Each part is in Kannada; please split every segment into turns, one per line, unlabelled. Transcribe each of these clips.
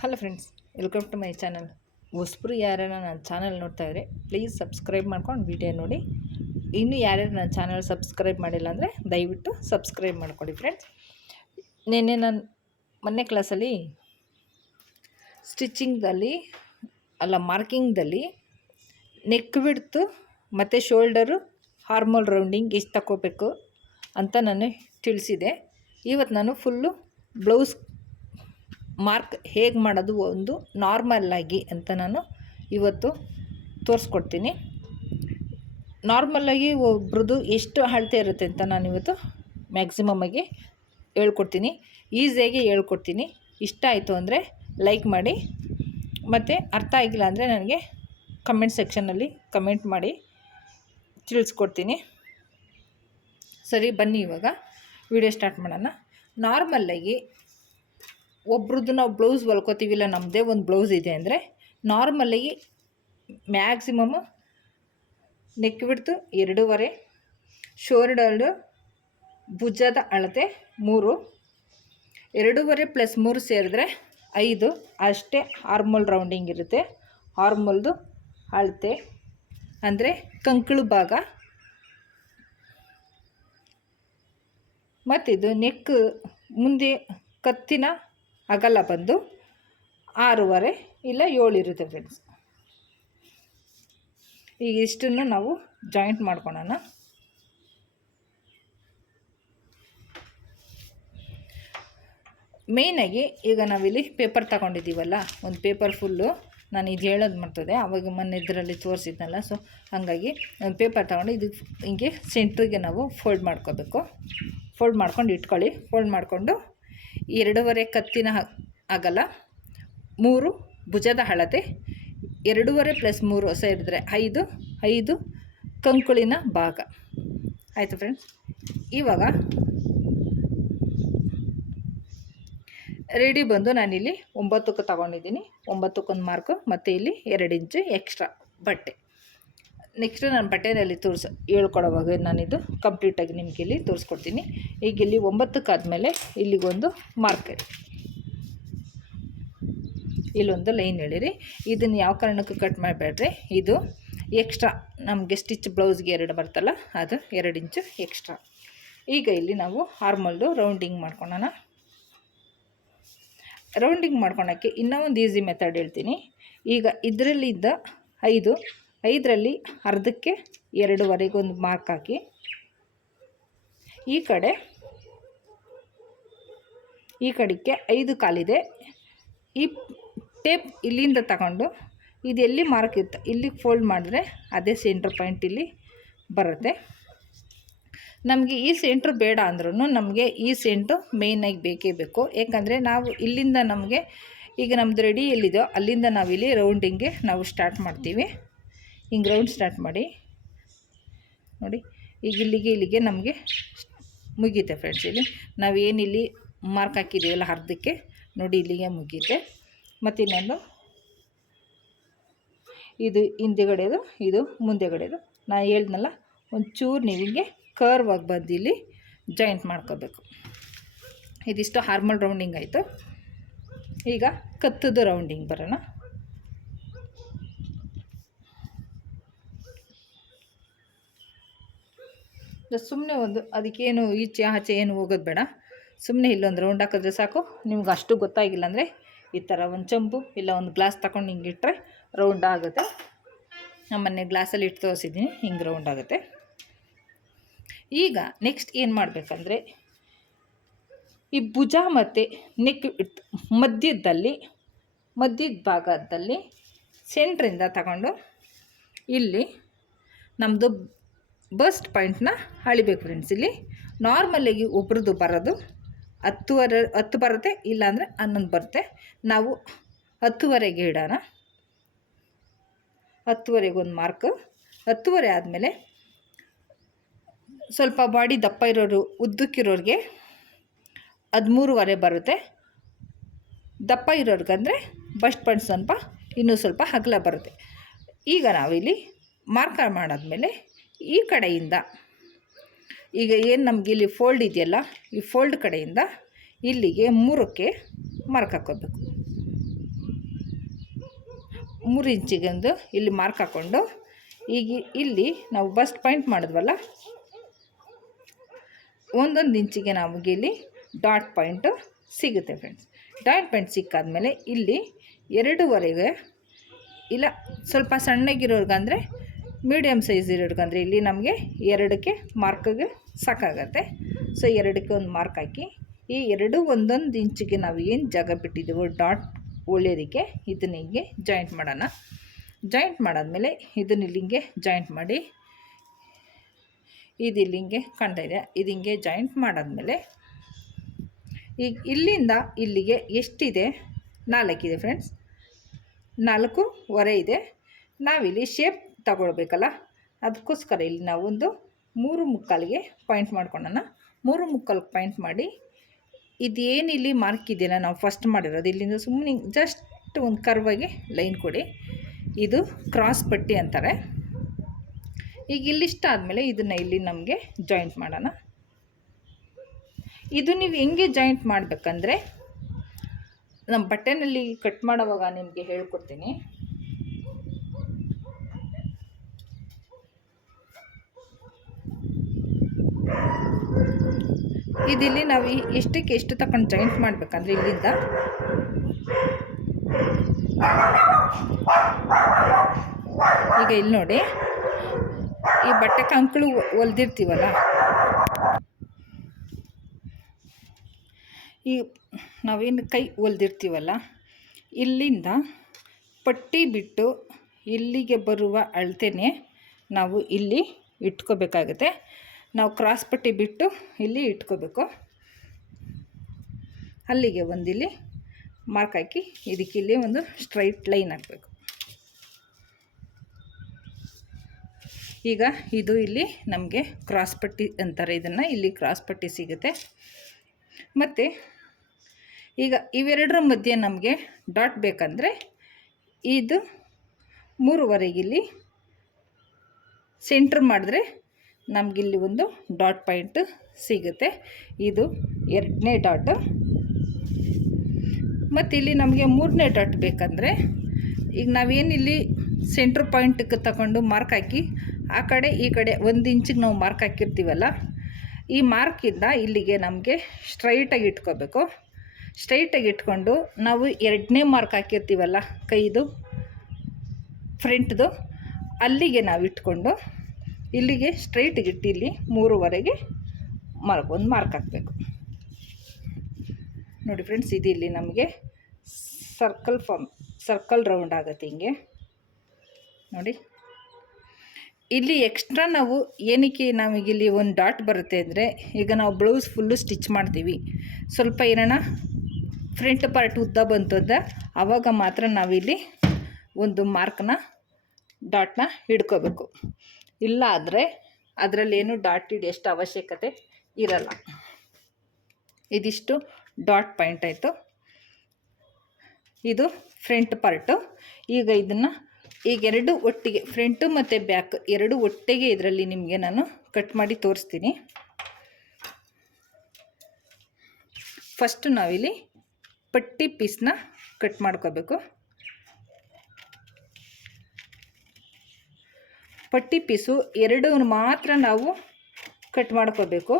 Hello friends welcome to my channel ಹೊಸ್ಬ್ರು ಯಾರ್ಯಾರ ನನ್ನ ಚಾನಲ್ ನೋಡ್ತಾ ಇದ್ರೆ ಪ್ಲೀಸ್ ಸಬ್ಸ್ಕ್ರೈಬ್ ಮಾಡ್ಕೊಂಡು ವಿಡಿಯೋ ನೋಡಿ. ಇನ್ನೂ ಯಾರ್ಯಾರು ನನ್ನ ಚಾನಲ್ ಸಬ್ಸ್ಕ್ರೈಬ್ ಮಾಡಿಲ್ಲ ಅಂದರೆ ದಯವಿಟ್ಟು ಸಬ್ಸ್ಕ್ರೈಬ್ ಮಾಡ್ಕೊಳ್ಳಿ ಫ್ರೆಂಡ್ಸ್ ನಿನ್ನೆ ನಾನು ಮೊನ್ನೆ ಕ್ಲಾಸಲ್ಲಿ ಸ್ಟಿಚಿಂಗಲ್ಲಿ ಅಲ್ಲ ಮಾರ್ಕಿಂಗ್ದಲ್ಲಿ ನೆಕ್ ಬಿಡ್ತು ಮತ್ತು ಶೋಲ್ಡರು ಹಾರ್ಮೋಲ್ ರೌಂಡಿಂಗ್ ಎಷ್ಟು ತಗೋಬೇಕು ಅಂತ ನಾನು ತಿಳಿಸಿದೆ. ಇವತ್ತು ನಾನು ಫುಲ್ಲು ಬ್ಲೌಸ್ ಮಾರ್ಕ್ ಹೇಗೆ ಮಾಡೋದು ಒಂದು ನಾರ್ಮಲ್ಲಾಗಿ ಅಂತ ನಾನು ಇವತ್ತು ತೋರಿಸ್ಕೊಡ್ತೀನಿ. ನಾರ್ಮಲ್ಲಾಗಿ ಒಬ್ರದ್ದು ಎಷ್ಟು ಅಳತೆ ಇರುತ್ತೆ ಅಂತ ನಾನು ಇವತ್ತು ಮ್ಯಾಕ್ಸಿಮಮ್ಮಾಗಿ ಹೇಳ್ಕೊಡ್ತೀನಿ. ಈಸಿಯಾಗಿ ಹೇಳ್ಕೊಡ್ತೀನಿ. ಇಷ್ಟ ಆಯಿತು ಅಂದರೆ ಲೈಕ್ ಮಾಡಿ. ಮತ್ತು ಅರ್ಥ ಆಗಿಲ್ಲ ಅಂದರೆ ನನಗೆ ಕಮೆಂಟ್ ಸೆಕ್ಷನಲ್ಲಿ ಕಮೆಂಟ್ ಮಾಡಿ ತಿಳಿಸ್ಕೊಡ್ತೀನಿ. ಸರಿ, ಬನ್ನಿ ಇವಾಗ. ವಿಡಿಯೋ ಸ್ಟಾರ್ಟ್ ಮಾಡೋಣ. ನಾರ್ಮಲ್ಲಾಗಿ ಒಬ್ರದ್ದು ನಾವು ಬ್ಲೌಸ್ ಹೊಲ್ಕೋತೀವಿಲ್ಲ ನಮ್ಮದೇ ಒಂದು ಬ್ಲೌಸ್ ಇದೆ ಅಂದರೆ ನಾರ್ಮಲಾಗಿ ಮ್ಯಾಕ್ಸಿಮಮ್ ನೆಕ್ ಬಿಡ್ತು ಎರಡೂವರೆ ಶೋಲ್ಡರ್ಡು ಭುಜದ ಅಳತೆ ಮೂರು, ಎರಡೂವರೆ ಪ್ಲಸ್ ಮೂರು ಸೇರಿದ್ರೆ ಐದು, ಅಷ್ಟೇ ಹಾರ್ಮೋಲ್ ರೌಂಡಿಂಗ್ ಇರುತ್ತೆ. ಹಾರ್ಮೋಲ್ದು ಅಳತೆ ಅಂದರೆ ಕಂಕಳು ಭಾಗ. ಮತ್ತಿದು ನೆಕ್ ಮುಂದೆ ಕತ್ತಿನ ಅಗಲ ಬಂದು ಆರೂವರೆ ಇಲ್ಲ ಏಳು ಇರುತ್ತೆ ಫ್ರೆಂಡ್ಸ್ ಈಗ ಇಷ್ಟನ್ನು ನಾವು ಜಾಯಿಂಟ್ ಮಾಡ್ಕೊಳೋಣ. ಮೇಯ್ನಾಗಿ ಈಗ ನಾವಿಲ್ಲಿ ಪೇಪರ್ ತಗೊಂಡಿದ್ದೀವಲ್ಲ, ಒಂದು ಪೇಪರ್ ಫುಲ್ಲು ನಾನು ಇದು ಹೇಳೋದು ಮಾಡ್ತದೆ ಅವಾಗ ಮೊನ್ನೆ ಇದರಲ್ಲಿ ತೋರಿಸಿದ್ನಲ್ಲ ಸೊ ಹಾಗಾಗಿ ಒಂದು ಪೇಪರ್ ತಗೊಂಡು ಇದು ಹಿಂಗೆ ಸೆಂಟ್ರಿಗೆ ನಾವು ಫೋಲ್ಡ್ ಮಾಡ್ಕೋಬೇಕು. ಫೋಲ್ಡ್ ಮಾಡ್ಕೊಂಡು ಇಟ್ಕೊಳ್ಳಿ. ಫೋಲ್ಡ್ ಮಾಡಿಕೊಂಡು ಎರಡೂವರೆ ಕತ್ತಿನ ಅಗಲ ಮೂರು ಭುಜದ ಹಳತೆ ಎರಡೂವರೆ ಪ್ಲಸ್ ಮೂರು ಸೇರಿದ್ರೆ ಐದು ಐದು ಕಂಕುಳಿನ ಭಾಗ. ಆಯಿತು ಫ್ರೆಂಡ್ಸ್ ಇವಾಗ ರೆಡಿ ಬಂದು ನಾನಿಲ್ಲಿ ಒಂಬತ್ತಕ್ಕೆ ತಗೊಂಡಿದ್ದೀನಿ. ಒಂಬತ್ತಕ್ಕೊಂದು ಮಾರ್ಕು ಮತ್ತು ಇಲ್ಲಿ ಎರಡು ಇಂಚು ಎಕ್ಸ್ಟ್ರಾ ಬಟ್ಟೆ. ನೆಕ್ಸ್ಟ್ ನಾನು ಬಟ್ಟೆನಲ್ಲಿ ತೋರಿಸ. ಹೇಳ್ಕೊಡೋವಾಗ ನಾನಿದು ಕಂಪ್ಲೀಟಾಗಿ ನಿಮಗೆ ಇಲ್ಲಿ ತೋರಿಸ್ಕೊಡ್ತೀನಿ. ಈಗ ಇಲ್ಲಿ ಒಂಬತ್ತಕ್ಕಾದಮೇಲೆ ಇಲ್ಲಿಗೊಂದು ಮಾರ್ಕರ್ ಇಲ್ಲೊಂದು ಲೈನ್ ಹೇಳಿರಿ. ಇದನ್ನು ಯಾವ ಕಾರಣಕ್ಕೂ ಕಟ್ ಮಾಡಬೇಡ್ರಿ. ಇದು ಎಕ್ಸ್ಟ್ರಾ ನಮಗೆ ಸ್ಟಿಚ್ ಬ್ಲೌಸ್ಗೆ ಎರಡು ಬರ್ತಲ್ಲ, ಅದು ಎರಡು ಇಂಚು ಎಕ್ಸ್ಟ್ರಾ ಈಗ ಇಲ್ಲಿ ನಾವು ಹಾರ್ಮಲ್ದು ರೌಂಡಿಂಗ್ ಮಾಡ್ಕೊಳೋಣ. ರೌಂಡಿಂಗ್ ಮಾಡ್ಕೊಳಕ್ಕೆ ಇನ್ನೂ ಒಂದು ಈಸಿ ಮೆಥಡ್ ಹೇಳ್ತೀನಿ. ಈಗ ಇದರಲ್ಲಿದ್ದ ಐದು ಐದರಲ್ಲಿ ಅರ್ಧಕ್ಕೆ ಎರಡೂವರೆಗೊಂದು ಮಾರ್ಕ್ ಹಾಕಿ. ಈ ಕಡೆ, ಈ ಕಡೆಗೆ ಐದು ಕಾಲಿದೆ. ಈ ಟೇಪ್ ಇಲ್ಲಿಂದ ತಗೊಂಡು ಇದು ಎಲ್ಲಿ ಮಾರ್ಕ್ ಇತ್ತು ಇಲ್ಲಿಗೆ ಫೋಲ್ಡ್ ಮಾಡಿದ್ರೆ ಅದೇ ಸೆಂಟ್ರ್ ಪಾಯಿಂಟ್ ಇಲ್ಲಿ ಬರುತ್ತೆ. ನಮಗೆ ಈ ಸೆಂಟ್ರ್ ಬೇಡ ಅಂದ್ರೂ ನಮಗೆ ಈ ಸೆಂಟ್ರು ಮೇಯ್ನಾಗಿ ಬೇಕೇ ಬೇಕು. ಏಕೆಂದರೆ ನಾವು ಇಲ್ಲಿಂದ ನಮಗೆ ಈಗ ನಮ್ಮದು ರೆಡಿ ಎಲ್ಲಿದೆಯೋ ಅಲ್ಲಿಂದ ನಾವಿಲ್ಲಿ ರೌಂಡಿಂಗ್ಗೆ ನಾವು ಸ್ಟಾರ್ಟ್ ಮಾಡ್ತೀವಿ. ಹಿಂಗೆ ರೌಂಡ್ ಸ್ಟಾರ್ಟ್ ಮಾಡಿ. ನೋಡಿ, ಈಗ ಇಲ್ಲಿಗೆ ಇಲ್ಲಿಗೆ ನಮಗೆ ಮುಗೀತೆ ಫ್ರೆಂಡ್ಸ್ ಇಲ್ಲಿ. ನಾವೇನಿಲ್ಲಿ ಮಾರ್ಕ್ ಹಾಕಿದ್ದೀವಲ್ಲ ಅರ್ಧಕ್ಕೆ, ನೋಡಿ ಇಲ್ಲಿಗೆ ಮುಗೀತೆ. ಮತ್ತು ಇನ್ನೊಂದು, ಇದು ಹಿಂದೆಗಡೆದು, ಇದು ಮುಂದೆಗಡೆದು. ನಾನು ಹೇಳ್ದನಲ್ಲ, ಒಂಚೂರು ನೀವು ಹಿಂಗೆ ಕರ್ವ್ ಆಗಿ ಬಂದು ಇಲ್ಲಿ ಜಾಯಿಂಟ್ ಮಾಡ್ಕೋಬೇಕು. ಇದಿಷ್ಟು ಹಾರ್ಮಲ್ ರೌಂಡಿಂಗ್ ಆಯಿತು. ಈಗ ಕತ್ತದ ರೌಂಡಿಂಗ್ ಬರೋಣ. ಸುಮ್ಮನೆ ಒಂದು ಅದಕ್ಕೇನು ಈಚೆ ಆಚೆ ಏನು ಹೋಗೋದು ಬೇಡ. ಸುಮ್ಮನೆ ಇಲ್ಲೊಂದು ರೌಂಡ್ ಹಾಕಿದ್ರೆ ಸಾಕು. ನಿಮ್ಗೆ ಅಷ್ಟು ಗೊತ್ತಾಗಿಲ್ಲ ಅಂದರೆ ಈ ಥರ ಒಂದು ಚಂಪು ಇಲ್ಲ ಒಂದು ಗ್ಲಾಸ್ ತಗೊಂಡು ಹಿಂಗೆ ಇಟ್ಟರೆ ರೌಂಡ್ ಆಗುತ್ತೆ. ಮೊನ್ನೆ ಗ್ಲಾಸಲ್ಲಿ ಇಟ್ಟು ತೋರಿಸಿದ್ದೀನಿ, ಹಿಂಗೆ ರೌಂಡ್ ಆಗುತ್ತೆ. ಈಗ ನೆಕ್ಸ್ಟ್ ಏನು ಮಾಡಬೇಕಂದ್ರೆ ಈ ಭುಜ ಮತ್ತು ನೆಕ್ ಮಧ್ಯದಲ್ಲಿ, ಮಧ್ಯದ ಭಾಗದಲ್ಲಿ ಸೆಂಟ್ರಿಂದ ತಗೊಂಡು ಇಲ್ಲಿ ನಮ್ಮದು ಬಸ್ಟ್ ಪಾಯಿಂಟ್ನ ಅಳಿಬೇಕು ಫ್ರೆಂಡ್ಸ್ ಇಲ್ಲಿ. ನಾರ್ಮಲಾಗಿ ಒಬ್ರದ್ದು ಬರೋದು, ಹತ್ತುವರೆ, ಹತ್ತು ಬರುತ್ತೆ, ಇಲ್ಲಾಂದರೆ ಹನ್ನೊಂದು ಬರುತ್ತೆ. ನಾವು ಹತ್ತುವರೆಗೆ ಇಡೋಣ. ಹತ್ತುವರೆಗೆ ಒಂದು ಮಾರ್ಕ್ ಹತ್ತುವರೆ ಆದಮೇಲೆ ಸ್ವಲ್ಪ ಬಾಡಿ ದಪ್ಪ ಇರೋರು, ಉದ್ದಕ್ಕಿರೋರಿಗೆ ಹದಿಮೂರುವರೆ ಬರುತ್ತೆ. ದಪ್ಪ ಇರೋರ್ಗಂದರೆ ಬಸ್ಟ್ ಪಾಯಿಂಟ್ ಸ್ವಲ್ಪ ಇನ್ನೂ ಸ್ವಲ್ಪ ಅಗಲ ಬರುತ್ತೆ. ಈಗ ನಾವಿಲ್ಲಿ ಮಾರ್ಕರ್ ಮಾಡಾದ್ಮೇಲೆ ಈ ಕಡೆಯಿಂದ. ಈಗ ಏನು ನಮಗೆ ಇಲ್ಲಿ ಫೋಲ್ಡ್ ಇದೆಯಲ್ಲ, ಈ ಫೋಲ್ಡ್ ಕಡೆಯಿಂದ ಇಲ್ಲಿಗೆ ಮೂರಕ್ಕೆ ಮಾರ್ಕ್ ಹಾಕೋಬೇಕು ಮೂರು ಇಂಚಿಗೊಂದು ಇಲ್ಲಿ ಮಾರ್ಕ್ ಹಾಕ್ಕೊಂಡು, ಈಗ ಇಲ್ಲಿ ನಾವು ಬಸ್ಟ್ ಪಾಯಿಂಟ್ ಮಾಡಿದ್ವಲ್ಲ, ಒಂದೊಂದು ಇಂಚಿಗೆ ನಮಗೆ ಇಲ್ಲಿ ಡಾಟ್ ಪಾಯಿಂಟು ಸಿಗುತ್ತೆ ಫ್ರೆಂಡ್ಸ್ ಡಾಟ್ ಪಾಯಿಂಟ್ ಸಿಕ್ಕಾದ್ಮೇಲೆ ಇಲ್ಲಿ ಎರಡೂವರೆಗೆ, ಇಲ್ಲ, ಸ್ವಲ್ಪ ಸಣ್ಣಗಿರೋರ್ಗಂದರೆ ಮೀಡಿಯಮ್ ಸೈಜ್ ಇರೋರ್ಗಂದರೆ ಇಲ್ಲಿ ನಮಗೆ ಎರಡಕ್ಕೆ ಮಾರ್ಕಿಗೆ ಸಾಕಾಗತ್ತೆ. ಸೊ, ಎರಡಕ್ಕೆ ಒಂದು ಮಾರ್ಕ್ ಹಾಕಿ, ಈ ಎರಡು ಒಂದೊಂದು ಇಂಚಿಗೆ ನಾವು ಏನು ಜಾಗ ಬಿಟ್ಟಿದ್ದೀವೋ ಡಾಟ್ ಉಳಿಯೋದಕ್ಕೆ ಇದನ್ನ ಹಿಂಗೆ ಜಾಯಿಂಟ್ ಮಾಡೋಣ. ಜಾಯಿಂಟ್ ಮಾಡಾದಮೇಲೆ ಇದನ್ನ ಇಲ್ಲಿಂಗೆ ಜಾಯಿಂಟ್ ಮಾಡಿ, ಇದು ಇಲ್ಲಿಂಗೆ ಕಾಣ್ತಾ ಇದೆ. ಇದು ಹಿಂಗೆ ಜಾಯಿಂಟ್ ಮಾಡಾದಮೇಲೆ ಈಗ ಇಲ್ಲಿಂದ ಇಲ್ಲಿಗೆ ಎಷ್ಟಿದೆ? ನಾಲ್ಕಿದೆ ಫ್ರೆಂಡ್ಸ್. ನಾಲ್ಕು ಹೊರೆ ಇದೆ. ನಾವಿಲ್ಲಿ ಶೇಪ್ ತಗೊಳ್ಬೇಕಲ್ಲ? ಅದಕ್ಕೋಸ್ಕರ ಇಲ್ಲಿ ನಾವೊಂದು ಮೂರು ಮುಕ್ಕಾಲಿಗೆ ಪಾಯಿಂಟ್ ಮಾಡ್ಕೊಳ್ಳೋಣ ಮೂರು ಮುಕ್ಕಾಲಿಗೆ ಪಾಯಿಂಟ್ ಮಾಡಿ, ಇದೇನು ಇಲ್ಲಿ ಮಾರ್ಕ್ ಇದೆಯಲ್ಲ ನಾವು ಫಸ್ಟ್ ಮಾಡಿರೋದು. ಇಲ್ಲಿಂದ ಸುಮ್ಮನೆ ಜಸ್ಟ್ ಒಂದು ಕರ್ವಾಗಿ ಲೈನ್ ಕೊಡಿ. ಇದು ಕ್ರಾಸ್ ಪಟ್ಟಿ ಅಂತಾರೆ. ಈಗ ಇಲ್ಲಿಷ್ಟ ಆದಮೇಲೆ ಇದನ್ನು ಇಲ್ಲಿ ನಮಗೆ ಜಾಯಿಂಟ್ ಮಾಡೋಣ. ಇದು ನೀವು ಹೆಂಗೆ ಜಾಯಿಂಟ್ ಮಾಡಬೇಕಂದ್ರೆ ನಮ್ಮ ಬಟ್ಟೆನಲ್ಲಿ ಕಟ್ ಮಾಡೋವಾಗ ನಿಮಗೆ ಹೇಳ್ಕೊಡ್ತೀನಿ. ಇದಿಲ್ಲಿ ನಾವು ಈ ಎಷ್ಟಕ್ಕೆ ಎಷ್ಟು ತಕೊಂಡು ಜಾಯಿಂಟ್ ಮಾಡಬೇಕಂದ್ರೆ ಇಲ್ಲಿಂದ? ಈಗ ಇಲ್ಲಿ ನೋಡಿ. ಈ ಬಟ್ಟೆ ಕಂಕಳು ಹೊಲ್ದಿರ್ತೀವಲ್ಲ ಈ ನಾವೇನು ಕೈ ಹೊಲ್ದಿರ್ತೀವಲ್ಲ ಇಲ್ಲಿಂದ ಪಟ್ಟಿ ಬಿಟ್ಟು ಇಲ್ಲಿಗೆ ಬರುವ ಅಳತೆನೇ ನಾವು ಇಲ್ಲಿ ಇಟ್ಕೋಬೇಕಾಗುತ್ತೆ. ನಾವು ಕ್ರಾಸ್ ಪಟ್ಟಿ ಬಿಟ್ಟು ಇಲ್ಲಿ ಇಟ್ಕೋಬೇಕು. ಅಲ್ಲಿಗೆ ಒಂದಿಲ್ಲಿ ಮಾರ್ಕ್ ಹಾಕಿ ಇದಕ್ಕೆ ಇಲ್ಲಿ ಒಂದು ಸ್ಟ್ರೈಟ್ ಲೈನ್ ಹಾಕಬೇಕು. ಈಗ ಇದು ಇಲ್ಲಿ ನಮಗೆ ಕ್ರಾಸ್ ಪಟ್ಟಿ ಅಂತಾರೆ, ಇದನ್ನು ಇಲ್ಲಿ ಕ್ರಾಸ್ ಪಟ್ಟಿ ಸಿಗುತ್ತೆ. ಮತ್ತು ಈಗ ಇವೆರಡರ ಮಧ್ಯೆ ನಮಗೆ ಡಾಟ್ ಬೇಕಂದರೆ ಇದು ಮೂರುವರೆಗಿಲ್ಲಿ ಸೆಂಟ್ರ್ ಮಾಡಿದ್ರೆ ನಮಗಿಲ್ಲಿ ಒಂದು ಡಾಟ್ ಪಾಯಿಂಟ್ ಸಿಗುತ್ತೆ. ಇದು ಎರಡನೇ ಡಾಟು. ಮತ್ತು ಇಲ್ಲಿ ನಮಗೆ ಮೂರನೇ ಡಾಟ್ ಬೇಕಂದರೆ, ಈಗ ನಾವೇನಿಲ್ಲಿ ಸೆಂಟ್ರ್ ಪಾಯಿಂಟ್ಗೆ ತಗೊಂಡು ಮಾರ್ಕ್ ಹಾಕಿ, ಆ ಕಡೆ ಈ ಕಡೆ ಒಂದು ಇಂಚಿಗೆ ನಾವು ಮಾರ್ಕ್ ಹಾಕಿರ್ತೀವಲ್ಲ, ಈ ಮಾರ್ಕಿಂದ ಇಲ್ಲಿಗೆ ನಮಗೆ ಸ್ಟ್ರೈಟಾಗಿ ಇಟ್ಕೋಬೇಕು. ಸ್ಟ್ರೈಟಾಗಿ ಇಟ್ಕೊಂಡು ನಾವು ಎರಡನೇ ಮಾರ್ಕ್ ಹಾಕಿರ್ತೀವಲ್ಲ ಕೈದು ಫ್ರಂಟ್ದು ಅಲ್ಲಿಗೆ ನಾವು ಇಟ್ಕೊಂಡು ಇಲ್ಲಿಗೆ ಸ್ಟ್ರೈಟಿಗೆ ಇಟ್ಟು ಇಲ್ಲಿ ಮೂರುವರೆಗೆ ಮಾರ್ಕ್ ಒಂದು ಮಾರ್ಕ್ ಹಾಕಬೇಕು. ನೋಡಿ ಫ್ರೆಂಡ್ಸ್ ಇದು ಇಲ್ಲಿ ನಮಗೆ ಸರ್ಕಲ್ ಫಾರ್ಮ್ ಸರ್ಕಲ್ ರೌಂಡ್ ಆಗುತ್ತೆ ಹಿಂಗೆ. ನೋಡಿ. ಇಲ್ಲಿ ಎಕ್ಸ್ಟ್ರಾ ನಾವು ಏನಕ್ಕೆ ನಮಗಿಲ್ಲಿ ಒಂದು ಡಾಟ್ ಬರುತ್ತೆ ಅಂದರೆ, ಈಗ ನಾವು ಬ್ಲೌಸ್ ಫುಲ್ಲು ಸ್ಟಿಚ್ ಮಾಡ್ತೀವಿ. ಸ್ವಲ್ಪ ಏನಾನ ಫ್ರಂಟ್ ಪಾರ್ಟ್ ಉದ್ದ ಬಂತು ಅಂದರೆ ಆವಾಗ ಮಾತ್ರ ನಾವಿಲ್ಲಿ ಒಂದು ಮಾರ್ಕ್ನ ಡಾಟ್ನ ಹಿಡ್ಕೋಬೇಕು. ಇಲ್ಲ ಆದರೆ ಅದರಲ್ಲೇನು ಡಾಟ್ ಎಷ್ಟು ಅವಶ್ಯಕತೆ ಇರಲ್ಲ. ಇದಿಷ್ಟು ಡಾಟ್ ಪಾಯಿಂಟ್ ಆಯಿತು. ಇದು ಫ್ರಂಟ್ ಪಾರ್ಟು. ಈಗ ಇದನ್ನು ಈಗ ಎರಡು ಒಟ್ಟಿಗೆ ಫ್ರಂಟು ಮತ್ತು ಬ್ಯಾಕ್ ಎರಡು ಒಟ್ಟಿಗೆ ಇದರಲ್ಲಿ ನಿಮಗೆ ನಾನು ಕಟ್ ಮಾಡಿ ತೋರಿಸ್ತೀನಿ. ಫಸ್ಟು ನಾವಿಲ್ಲಿ ಪಟ್ಟಿ ಪೀಸ್ನ ಕಟ್ ಮಾಡ್ಕೋಬೇಕು. ಪಟ್ಟಿ ಪೀಸು ಎರಡನ್ನು ಮಾತ್ರ ನಾವು ಕಟ್ ಮಾಡ್ಕೋಬೇಕು.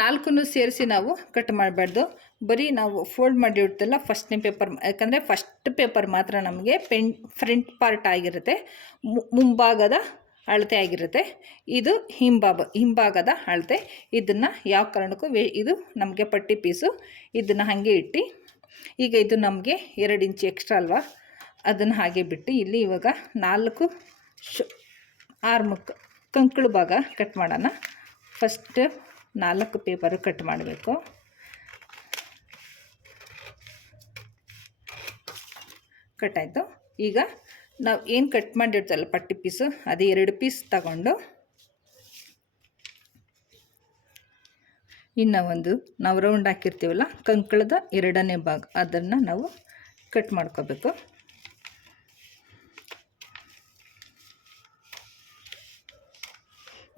ನಾಲ್ಕನ್ನು ಸೇರಿಸಿ ನಾವು ಕಟ್ ಮಾಡಬಾರ್ದು. ಬರೀ ನಾವು ಫೋಲ್ಡ್ ಮಾಡಿ ಇಡ್ತಲ್ಲ ಫಸ್ಟ್ನೇ ಪೇಪರ್, ಯಾಕಂದರೆ ಫಸ್ಟ್ ಪೇಪರ್ ಮಾತ್ರ ನಮಗೆ ಪೆನ್, ಫ್ರಂಟ್ ಪಾರ್ಟ್ ಆಗಿರುತ್ತೆ. ಮುಂಭಾಗದ ಅಳತೆ ಆಗಿರುತ್ತೆ. ಇದು ಹಿಂಭಾಗ, ಹಿಂಭಾಗದ ಅಳತೆ. ಇದನ್ನು ಯಾವ ಕಾರಣಕ್ಕೂ ಇದು ನಮಗೆ ಪಟ್ಟಿ ಪೀಸು. ಇದನ್ನು ಹಾಗೆ ಇಟ್ಟು, ಈಗ ಇದು ನಮಗೆ ಎರಡು ಇಂಚು ಎಕ್ಸ್ಟ್ರಾ ಅಲ್ವಾ? ಅದನ್ನು ಹಾಗೆ ಬಿಟ್ಟು ಇಲ್ಲಿ ಇವಾಗ ನಾಲ್ಕು ಶು ಆರು ಮುಕ್ ಕಂಕಳು ಭಾಗ ಕಟ್ ಮಾಡೋಣ. ಫಸ್ಟ್ ನಾಲ್ಕು ಪೇಪರು ಕಟ್ ಮಾಡಬೇಕು. ಕಟ್ಟಾಯಿತು ಈಗ ನಾವು ಏನು ಕಟ್ ಮಾಡಿರ್ತಲ್ಲ ಪಟ್ಟಿ ಪೀಸು, ಅದು ಎರಡು ಪೀಸ್ ತಗೊಂಡು ಇನ್ನು ಒಂದು ನಾವು ರೌಂಡ್ ಹಾಕಿರ್ತೀವಲ್ಲ, ಕಂಕಳದ ಎರಡನೇ ಭಾಗ, ಅದನ್ನು ನಾವು ಕಟ್ ಮಾಡ್ಕೋಬೇಕು.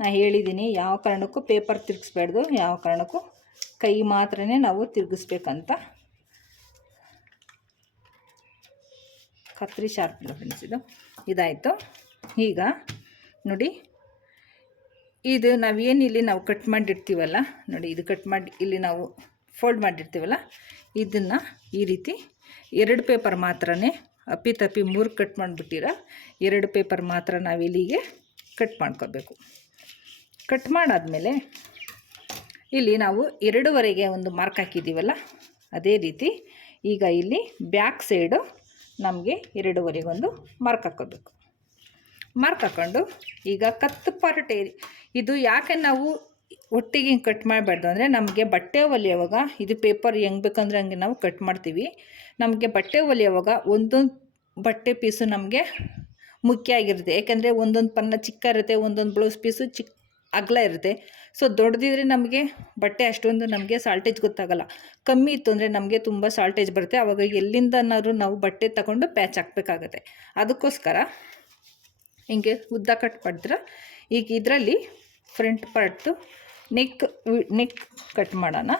ನಾ ಹೇಳಿದ್ದೀನಿ ಯಾವ ಕಾರಣಕ್ಕೂ ಪೇಪರ್ ತಿರುಗಿಸ್ಬಾರ್ದು ಯಾವ ಕಾರಣಕ್ಕೂ ಕೈ ಮಾತ್ರನೇ ನಾವು ತಿರುಗಿಸ್ಬೇಕಂತ. ಕತ್ರಿ ಶಾರ್ಪ್ ಫ್ರೆಂಡ್ಸ್ ಇದು. ಇದಾಯಿತು. ಈಗ ನೋಡಿ, ಇದು ನಾವೇನು ಇಲ್ಲಿ ನಾವು ಕಟ್ ಮಾಡಿರ್ತೀವಲ್ಲ, ನೋಡಿ ಇದು ಕಟ್ ಮಾಡಿ ಇಲ್ಲಿ ನಾವು ಫೋಲ್ಡ್ ಮಾಡಿರ್ತೀವಲ್ಲ, ಇದನ್ನು ಈ ರೀತಿ ಎರಡು ಪೇಪರ್ ಮಾತ್ರನೇ ಅಪ್ಪಿ ತಪ್ಪಿ ಮೂರು ಕಟ್ ಮಾಡಿಬಿಟ್ಟಿರ, ಎರಡು ಪೇಪರ್ ಮಾತ್ರ ನಾವು ಇಲ್ಲಿಗೆ ಕಟ್ ಮಾಡ್ಕೋಬೇಕು. ಕಟ್ ಮಾಡಾದಮೇಲೆ ಇಲ್ಲಿ ನಾವು ಎರಡೂವರೆಗೆ ಒಂದು ಮಾರ್ಕ್ ಹಾಕಿದ್ದೀವಲ್ಲ, ಅದೇ ರೀತಿ ಈಗ ಇಲ್ಲಿ ಬ್ಯಾಕ್ ಸೈಡು ನಮಗೆ ಎರಡುವರೆಗೊಂದು ಮಾರ್ಕ್ ಹಾಕೋಬೇಕು. ಮಾರ್ಕ್ ಹಾಕ್ಕೊಂಡು ಈಗ ಕತ್ತು ಪಾರ್ಟ್ ಇದು ಯಾಕೆ ನಾವು ಒಟ್ಟಿಗೆ ಕಟ್ ಮಾಡಬಾರ್ದು ಅಂದರೆ ನಮಗೆ ಬಟ್ಟೆ ಹೊಲಿಯೋವಾಗ ಇದು ಪೇಪರ್ ಹೆಂಗೆ ಬೇಕಂದ್ರೆ ಹಂಗೆ ನಾವು ಕಟ್ ಮಾಡ್ತೀವಿ. ನಮಗೆ ಬಟ್ಟೆ ಹೊಲಿಯೋವಾಗ ಒಂದೊಂದು ಬಟ್ಟೆ ಪೀಸು ನಮಗೆ ಮುಖ್ಯ ಆಗಿರುತ್ತೆ. ಯಾಕೆಂದರೆ ಒಂದೊಂದು ಪನ್ನ ಚಿಕ್ಕ ಇರುತ್ತೆ, ಒಂದೊಂದು ಬ್ಲೌಸ್ ಪೀಸು ಚಿಕ್ಕ ಅಗಲ ಇರುತ್ತೆ. ಸೊ ದೊಡ್ಡದಿದ್ರೆ ನಮಗೆ ಬಟ್ಟೆ ಅಷ್ಟೊಂದು ನಮಗೆ ಸಾಲ್ಟೇಜ್ ಗೊತ್ತಾಗಲ್ಲ. ಕಮ್ಮಿ ಇತ್ತು ಅಂದರೆ ನಮಗೆ ತುಂಬ ಸಾಲ್ಟೇಜ್ ಬರುತ್ತೆ. ಆವಾಗ ಎಲ್ಲಿಂದನಾದರೂ ನಾವು ಬಟ್ಟೆ ತಗೊಂಡು ಪ್ಯಾಚ್ ಹಾಕಬೇಕಾಗತ್ತೆ. ಅದಕ್ಕೋಸ್ಕರ ಹಿಂಗೆ ಉದ್ದ ಕಟ್ ಮಾಡಿದ್ರೆ, ಈಗ ಇದರಲ್ಲಿ front part neck neck cut ಮಾಡೋಣ.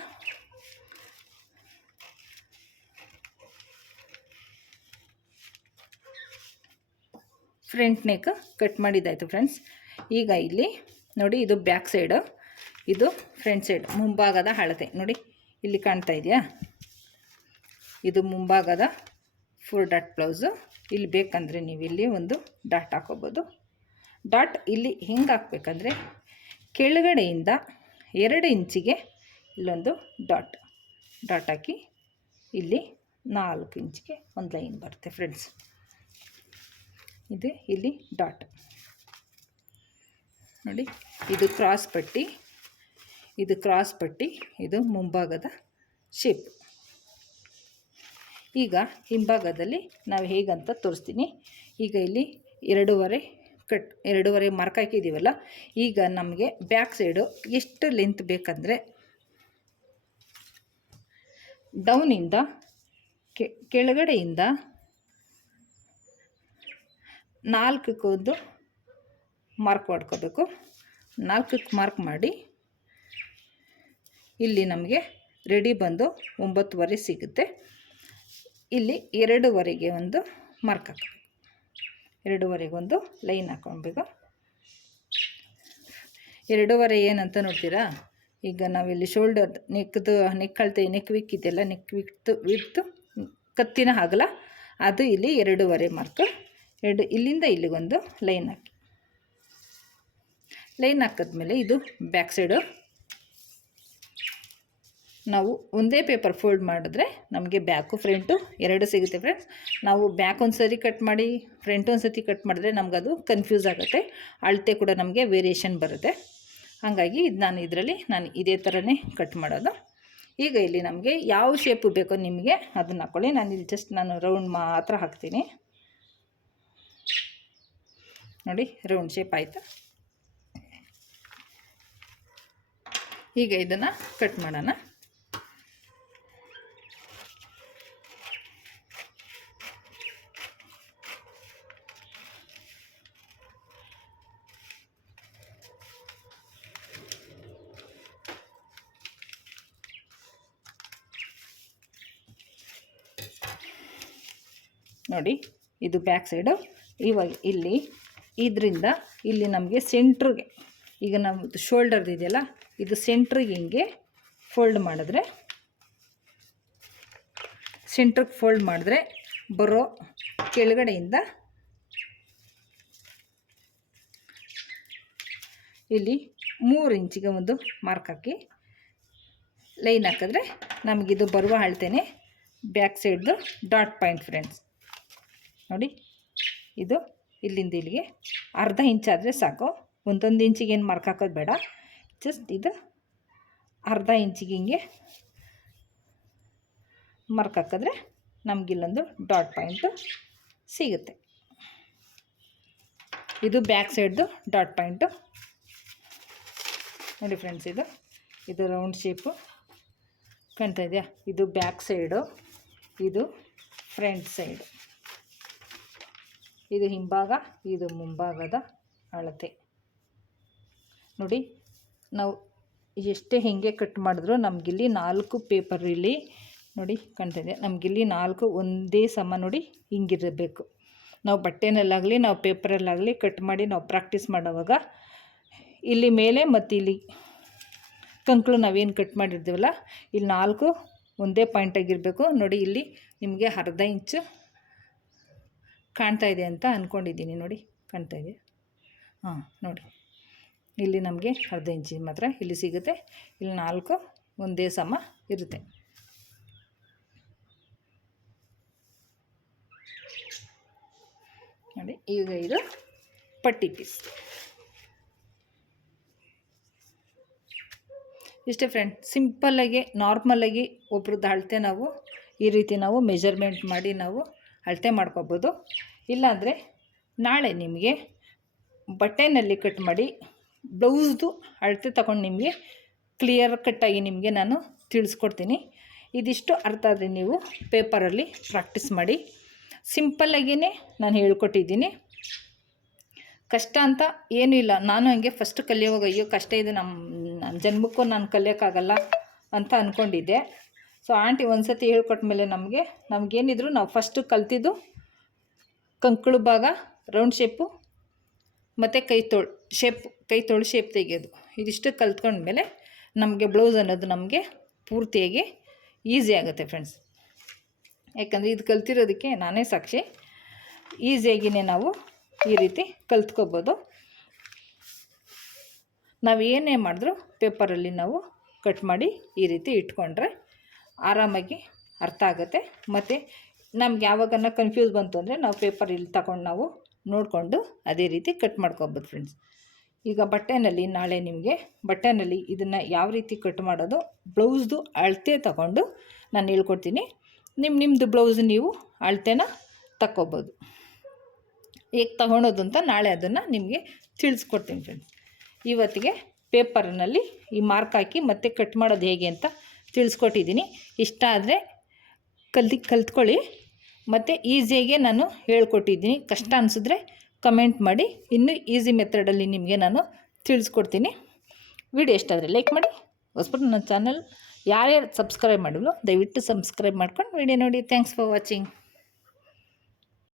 ಫ್ರಂಟ್ ನೆಕ್ ಕಟ್ ಮಾಡಿದ್ದಾಯಿತು ಫ್ರೆಂಡ್ಸ್ ಈಗ ಇಲ್ಲಿ ನೋಡಿ, ಇದು ಬ್ಯಾಕ್ ಸೈಡು, ಇದು ಫ್ರಂಟ್ ಸೈಡ್, ಮುಂಭಾಗದ ಅಳತೆ. ನೋಡಿ, ಇಲ್ಲಿ ಕಾಣ್ತಾ ಇದೆಯಾ? ಇದು ಮುಂಭಾಗದ ಫುಲ್ ಡಾಟ್ ಬ್ಲೌಸು. ಇಲ್ಲಿ ಬೇಕಂದರೆ ನೀವು ಇಲ್ಲಿ ಒಂದು ಡಾಟ್ ಹಾಕೋಬೋದು. ಡಾಟ್ ಇಲ್ಲಿ ಹೆಂಗೆ ಹಾಕ್ಬೇಕಂದ್ರೆ, ಕೆಳಗಡೆಯಿಂದ ಎರಡು ಇಂಚಿಗೆ ಇಲ್ಲೊಂದು ಡಾಟ್ ಡಾಟ್ ಹಾಕಿ ಇಲ್ಲಿ ನಾಲ್ಕು ಇಂಚಿಗೆ ಒಂದು ಲೈನ್ ಬರುತ್ತೆ, ಫ್ರೆಂಡ್ಸ್. ಇದು ಇಲ್ಲಿ ಡಾಟ್. ನೋಡಿ, ಇದು ಕ್ರಾಸ್ ಪಟ್ಟಿ, ಇದು ಕ್ರಾಸ್ ಪಟ್ಟಿ, ಇದು ಮುಂಭಾಗದ ಶೇಪ್ ಈಗ ಹಿಂಭಾಗದಲ್ಲಿ ನಾವು ಹೇಗಂತ ತೋರಿಸ್ತೀನಿ. ಈಗ ಇಲ್ಲಿ ಎರಡೂವರೆ ಕಟ್ ಎರಡೂವರೆ ಮಾರ್ಕ್ ಹಾಕಿದ್ದೀವಲ್ಲ, ಈಗ ನಮಗೆ ಬ್ಯಾಕ್ ಸೈಡು ಎಷ್ಟು ಲೆಂತ್ ಬೇಕಂದರೆ ಡೌನಿಂದ ಕೆಳಗಡೆಯಿಂದ ನಾಲ್ಕಕ್ಕೊಂದು ಮಾರ್ಕ್ ಮಾಡ್ಕೋಬೇಕು. ನಾಲ್ಕಕ್ಕೆ ಮಾರ್ಕ್ ಮಾಡಿ. ಇಲ್ಲಿ ನಮಗೆ ರೆಡಿ ಬಂದು ಒಂಬತ್ತುವರೆ ಸಿಗುತ್ತೆ. ಇಲ್ಲಿ ಎರಡುವರೆಗೆ ಒಂದು ಮಾರ್ಕ್ ಹಾಕಬೇಕು. ಎರಡೂವರೆಗೆ ಒಂದು ಲೈನ್ ಹಾಕ್ಕೊಳ್ಬೇಕು ಎರಡೂವರೆ ಏನಂತ ನೋಡ್ತೀರಾ? ಈಗ ನಾವಿಲ್ಲಿ shoulder ನೆಕ್ದು neck neck width neck width width ಕತ್ತಿನ ಆಗಲ್ಲ ಅದು ಇಲ್ಲಿ ಎರಡೂವರೆ ಮಾರ್ಕ್. ಎರಡು ಇಲ್ಲಿಂದ ಇಲ್ಲಿಗೊಂದು ಲೈನ್ ಹಾಕಿ. ಲೈನ್ ಹಾಕಿದ್ಮೇಲೆ ಇದು ಬ್ಯಾಕ್ ಸೈಡು ನಾವು ಒಂದೇ ಪೇಪರ್ ಫೋಲ್ಡ್ ಮಾಡಿದ್ರೆ ನಮಗೆ ಬ್ಯಾಕು ಫ್ರಂಟು ಎರಡು ಸಿಗುತ್ತೆ ಫ್ರೆಂಡ್ಸ್ ನಾವು ಬ್ಯಾಕ್ ಒಂದು ಸರಿ ಕಟ್ ಮಾಡಿ ಫ್ರಂಟ್ ಒಂದು ಸತಿ ಕಟ್ ಮಾಡಿದ್ರೆ ನಮಗದು ಕನ್ಫ್ಯೂಸ್ ಆಗುತ್ತೆ. ಅಳತೆ ಕೂಡ ನಮಗೆ ವೇರಿಯೇಷನ್ ಬರುತ್ತೆ. ಹಾಗಾಗಿ ಇದು ನಾನು ಇದರಲ್ಲಿ ನಾನು ಇದೇ ಥರನೇ ಕಟ್ ಮಾಡೋದು. ಈಗ ಇಲ್ಲಿ ನಮಗೆ ಯಾವ ಶೇಪು ಬೇಕೋ ನಿಮಗೆ ಅದನ್ನು ಹಾಕ್ಕೊಳ್ಳಿ ನಾನು ಇಲ್ಲಿ ಜಸ್ಟ್ ನಾನು ರೌಂಡ್ ಮಾತ್ರ ಹಾಕ್ತೀನಿ. ನೋಡಿ ರೌಂಡ್ ಶೇಪ್ ಆಯಿತು? ಈಗ ಇದನ್ನು ಕಟ್ ಮಾಡೋಣ. ನೋಡಿ, ಇದು ಬ್ಯಾಕ್ ಸೈಡು ಇವಾಗ ಇಲ್ಲಿ, ಇದರಿಂದ ಇಲ್ಲಿ ನಮಗೆ ಸೆಂಟ್ರಿಗೆ ಈಗ ನಮ್ಮದು ಶೋಲ್ಡರ್ದು ಇದೆಯಲ್ಲ ಇದು ಸೆಂಟ್ರಿಗೆ ಹಿಂಗೆ ಫೋಲ್ಡ್ ಮಾಡಿದ್ರೆ ಸೆಂಟ್ರಿಗೆ ಫೋಲ್ಡ್ ಮಾಡಿದ್ರೆ ಬರೋ ಕೆಳಗಡೆಯಿಂದ ಇಲ್ಲಿ ಮೂರು ಇಂಚಿಗೆ ಒಂದು ಮಾರ್ಕ್ ಹಾಕಿ ಲೈನ್ ಹಾಕಿದ್ರೆ ನಮಗಿದು ಬರುವ ಅಳ್ತೇನೆ ಬ್ಯಾಕ್ ಸೈಡ್ದು ಡಾಟ್ ಪಾಯಿಂಟ್ ಫ್ರೆಂಡ್ಸ್ ನೋಡಿ, ಇದು ಇಲ್ಲಿಂದ ಇಲ್ಲಿಗೆ ಅರ್ಧ ಇಂಚಾದರೆ ಸಾಕು. ಒಂದೊಂದು ಇಂಚಿಗೆ ಏನು ಮಾರ್ಕ್ ಹಾಕೋದು ಬೇಡ. ಜಸ್ಟ್ ಇದು ಅರ್ಧ ಇಂಚಿಗೆ ಹಿಂಗೆ ಮರ್ಕ್ ಹಾಕಿದ್ರೆ ನಮಗಿಲ್ಲೊಂದು ಡಾಟ್ ಪಾಯಿಂಟು ಸಿಗುತ್ತೆ. ಇದು ಬ್ಯಾಕ್ ಸೈಡ್ದು ಡಾಟ್ ಪಾಯಿಂಟು ನೋಡಿ ಫ್ರೆಂಡ್ಸ್ ಇದು ಇದು ರೌಂಡ್ ಶೇಪು ಕಾಣ್ತಾ ಇದೆಯಾ? ಇದು ಬ್ಯಾಕ್ ಸೈಡು ಇದು ಫ್ರಂಟ್ ಸೈಡು ಇದು ಹಿಂಭಾಗ, ಇದು ಮುಂಭಾಗದ ಅಳತೆ. ನೋಡಿ ನಾವು ಎಷ್ಟೇ ಹಿಂಗೆ ಕಟ್ ಮಾಡಿದ್ರು ನಮಗಿಲ್ಲಿ ನಾಲ್ಕು ಪೇಪರ್ ಇಲ್ಲಿ ನೋಡಿ ಕಾಣ್ತಾಯಿದೆ ನಮಗಿಲ್ಲಿ ನಾಲ್ಕು ಒಂದೇ ಸಮ ನೋಡಿ ಹಿಂಗಿರಬೇಕು. ನಾವು ಬಟ್ಟೆನಲ್ಲಾಗಲಿ, ನಾವು ಪೇಪರಲ್ಲಾಗಲಿ ಕಟ್ ಮಾಡಿ ನಾವು ಪ್ರಾಕ್ಟೀಸ್ ಮಾಡೋವಾಗ ಇಲ್ಲಿ ಮೇಲೆ ಮತ್ತು ಇಲ್ಲಿ ಕಂಕ್ಳು ನಾವೇನು ಕಟ್ ಮಾಡಿರ್ತೀವಲ್ಲ, ಇಲ್ಲಿ ನಾಲ್ಕು ಒಂದೇ ಪಾಯಿಂಟಾಗಿರಬೇಕು ನೋಡಿ ಇಲ್ಲಿ ನಿಮಗೆ ಅರ್ಧ ಇಂಚು ಕಾಣ್ತಾ ಇದೆ ಅಂತ ಅಂದ್ಕೊಂಡಿದ್ದೀನಿ ನೋಡಿ ಕಾಣ್ತಾ ಇದೆ. ಹಾಂ, ನೋಡಿ. ಇಲ್ಲಿ ನಮಗೆ ಅರ್ಧ ಇಂಚಿನ ಮಾತ್ರ ಇಲ್ಲಿ ಸಿಗುತ್ತೆ. ಇಲ್ಲಿ ನಾಲ್ಕು ಒಂದೇ ಸಮ ಇರುತ್ತೆ. ನೋಡಿ, ಈಗ ಇದು ಪಟ್ಟಿ ಪೀಸ್ ಇಷ್ಟೇ ಫ್ರೆಂಡ್ ಸಿಂಪಲ್ಲಾಗಿ ನಾರ್ಮಲಾಗಿ ಒಬ್ರದ್ದು ಅಳತೆ ನಾವು ಈ ರೀತಿ ನಾವು ಮೆಜರ್ಮೆಂಟ್ ಮಾಡಿ ನಾವು ಅಳತೆ ಮಾಡ್ಕೋಬೋದು. ಇಲ್ಲಾಂದರೆ ನಾಳೆ ನಿಮಗೆ ಬಟ್ಟೆನಲ್ಲಿ ಕಟ್ ಮಾಡಿ ಬ್ಲೌಸ್ದು ಅಳತೆ ತಗೊಂಡು ನಿಮಗೆ ಕ್ಲಿಯರ್ ಕಟ್ಟಾಗಿ ನಿಮಗೆ ನಾನು ತಿಳಿಸ್ಕೊಡ್ತೀನಿ. ಇದಿಷ್ಟು ಅರ್ಥ ಆದರೆ ನೀವು ಪೇಪರಲ್ಲಿ ಪ್ರಾಕ್ಟೀಸ್ ಮಾಡಿ. ಸಿಂಪಲ್ಲಾಗಿಯೇ ನಾನು ಹೇಳ್ಕೊಟ್ಟಿದ್ದೀನಿ. ಕಷ್ಟ ಅಂತ ಏನೂ ಇಲ್ಲ. ನಾನು ಹಂಗೆ ಫಸ್ಟ್ ಕಲಿಯೋವಾಗ ಅಯ್ಯೋ ಕಷ್ಟ ಇದೆ ನಮ್ಮ ನನ್ನ ಜನ್ಮಕ್ಕೂ ನಾನು ಕಲಿಯೋಕ್ಕಾಗಲ್ಲ ಅಂತ ಅಂದ್ಕೊಂಡಿದ್ದೆ ಸೊ ಆಂಟಿ ಒಂದು ಸತಿ ಹೇಳ್ಕೊಟ್ಟ ಮೇಲೆ ನಮಗೆ, ನಮಗೇನಿದ್ರು ನಾವು ಫಸ್ಟು ಕಲ್ತಿದ್ದು ಕಂಕಳು ಭಾಗ ರೌಂಡ್ ಶೇಪು ಮತ್ತು ಕೈ ತೋಳು. ಶೇಪ್ ಕೈ ತೊಳು ಶೇಪ್ ತೆಗೆಯೋದು. ಇದಿಷ್ಟು ಕಲ್ತ್ಕೊಂಡ್ಮೇಲೆ ನಮಗೆ ಬ್ಲೌಸ್ ಅನ್ನೋದು ನಮಗೆ ಪೂರ್ತಿಯಾಗಿ ಈಸಿ ಆಗುತ್ತೆ ಫ್ರೆಂಡ್ಸ್ ಯಾಕಂದರೆ ಇದು ಕಲ್ತಿರೋದಕ್ಕೆ ನಾನೇ ಸಾಕ್ಷಿ. ಈಸಿಯಾಗಿಯೇ ನಾವು ಈ ರೀತಿ ಕಲ್ತ್ಕೋಬೋದು. ನಾವು ಏನೇ ಮಾಡಿದ್ರೂ ಪೇಪರಲ್ಲಿ ನಾವು ಕಟ್ ಮಾಡಿ ಈ ರೀತಿ ಇಟ್ಕೊಂಡ್ರೆ ಆರಾಮಾಗಿ ಅರ್ಥ ಆಗುತ್ತೆ. ಮತ್ತು ನಮ್ಗೆ ಯಾವಾಗನ ಕನ್ಫ್ಯೂಸ್ ಬಂತು ಅಂದರೆ ನಾವು ಪೇಪರ್ ಇಲ್ಲಿ ತಗೊಂಡು ನಾವು ನೋಡಿಕೊಂಡು ಅದೇ ರೀತಿ ಕಟ್ ಮಾಡ್ಕೊಬೋದು ಫ್ರೆಂಡ್ಸ್ ಈಗ ಬಟ್ಟೆನಲ್ಲಿ ನಾಳೆ ನಿಮಗೆ ಬಟ್ಟೆನಲ್ಲಿ ಇದನ್ನು ಯಾವ ರೀತಿ ಕಟ್ ಮಾಡೋದು, ಬ್ಲೌಸ್ದು ಅಳತೆ ತಗೊಂಡು ನಾನು ಹೇಳ್ಕೊಡ್ತೀನಿ. ನಿಮ್ಮ ನಿಮ್ಮದು ಬ್ಲೌಸ್ ನೀವು ಅಳತೆನ ತಗೋಬೋದು ಹೇಗೆ ತಗೊಳೋದು ಅಂತ ನಾಳೆ ಅದನ್ನು ನಿಮಗೆ ತಿಳಿಸ್ಕೊಡ್ತೀನಿ ಫ್ರೆಂಡ್ಸ್ ಇವತ್ತಿಗೆ ಪೇಪರ್ನಲ್ಲಿ ಈ ಮಾರ್ಕ್ ಹಾಕಿ ಮತ್ತೆ ಕಟ್ ಮಾಡೋದು ಹೇಗೆ ಅಂತ ತಿಳಿಸ್ಕೊಟ್ಟಿದ್ದೀನಿ. ಇಷ್ಟ ಆದರೆ ಕಲ್ತಿ, ಕಲ್ತ್ಕೊಳ್ಳಿ. ಮತ್ತು ಈಸಿಯಾಗೆ ನಾನು ಹೇಳ್ಕೊಟ್ಟಿದ್ದೀನಿ. ಕಷ್ಟ ಅನಿಸಿದ್ರೆ ಕಮೆಂಟ್ ಮಾಡಿ. ಇನ್ನೂ ಈಸಿ ಮೆಥಡಲ್ಲಿ ನಿಮಗೆ ನಾನು ತಿಳಿಸ್ಕೊಡ್ತೀನಿ. ವಿಡಿಯೋ ಎಷ್ಟಾದರೆ ಲೈಕ್ ಮಾಡಿ. ಹೊಸ್ಬಿಟ್ಟು ನನ್ನ ಚಾನಲ್ ಯಾರ್ಯಾರು ಸಬ್ಸ್ಕ್ರೈಬ್ ಮಾಡಿದ್ರು ದಯವಿಟ್ಟು ಸಬ್ಸ್ಕ್ರೈಬ್ ಮಾಡ್ಕೊಂಡು ವಿಡಿಯೋ ನೋಡಿ. Thanks for watching